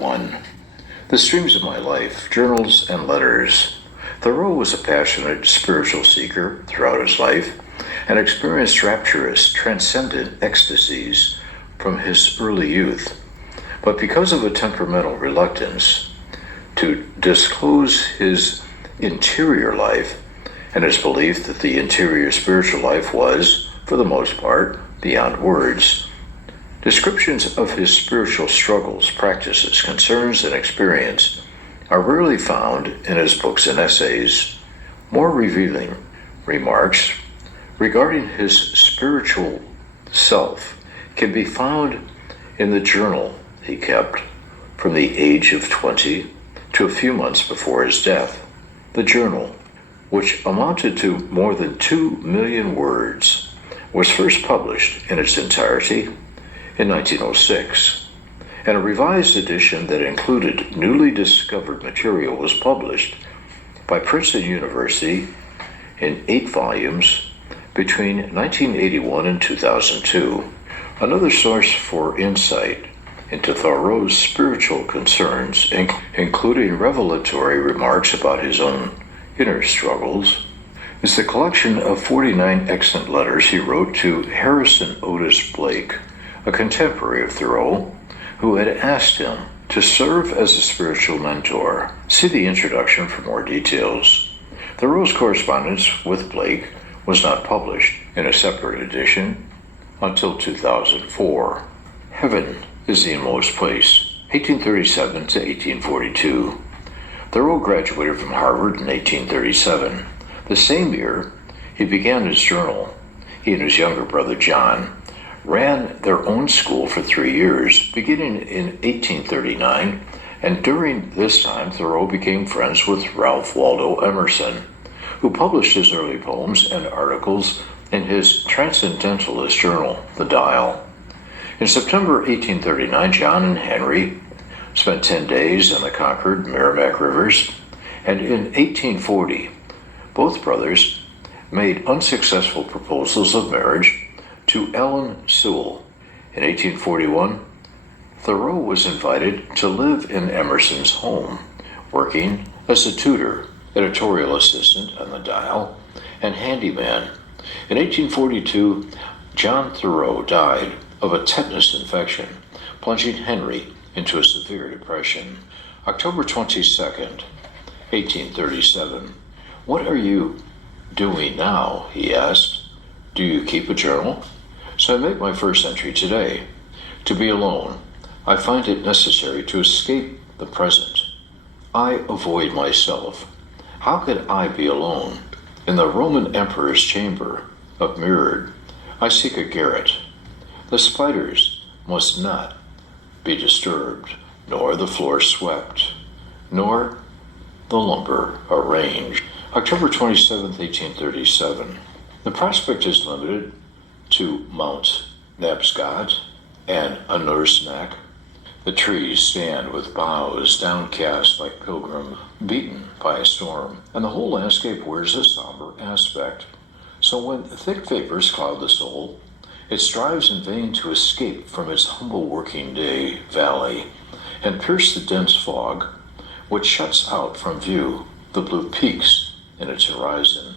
1. The Streams of My Life, Journals and Letters. Thoreau was a passionate spiritual seeker throughout his life and experienced rapturous, transcendent ecstasies from his early youth. But because of a temperamental reluctance to disclose his interior life and his belief that the interior spiritual life was, for the most part, beyond words, descriptions of his spiritual struggles, practices, concerns, and experience are rarely found in his books and essays. More revealing remarks regarding his spiritual self can be found in the journal he kept from the age of 20 to a few months before his death. The journal, which amounted to more than 2 million words, was first published in its entirety in 1906, and a revised edition that included newly discovered material was published by Princeton University in 8 volumes between 1981 and 2002. Another source for insight into Thoreau's spiritual concerns, including revelatory remarks about his own inner struggles, is the collection of 49 excellent letters he wrote to Harrison Otis Blake, a contemporary of Thoreau, who had asked him to serve as a spiritual mentor. See the introduction for more details. Thoreau's correspondence with Blake was not published in a separate edition until 2004. Heaven is the Inmost Place, 1837 to 1842. Thoreau graduated from Harvard in 1837. The same year, he began his journal. He and his younger brother John ran their own school for 3 years, beginning in 1839, and during this time Thoreau became friends with Ralph Waldo Emerson, who published his early poems and articles in his transcendentalist journal, The Dial. In September 1839, John and Henry spent 10 days on the Concord Merrimack Rivers, and in 1840, both brothers made unsuccessful proposals of marriage to Ellen Sewell. In 1841, Thoreau was invited to live in Emerson's home, working as a tutor, editorial assistant on The Dial, and handyman. In 1842, John Thoreau died of a tetanus infection, plunging Henry into a severe depression. October 22nd, 1837. "What are you doing now?" he asked. "Do you keep a journal?" So I make my first entry today. To be alone, I find it necessary to escape the present. I avoid myself. How could I be alone? In the Roman emperor's chamber, upmirrored, I seek a garret. The spiders must not be disturbed, nor the floor swept, nor the lumber arranged. October 27th, 1837. The prospect is limited to Mount Nabscott and a nurse neck. The trees stand with boughs downcast like pilgrims beaten by a storm, and the whole landscape wears a somber aspect. So when thick vapors cloud the soul, it strives in vain to escape from its humble working day valley and pierce the dense fog which shuts out from view the blue peaks in its horizon.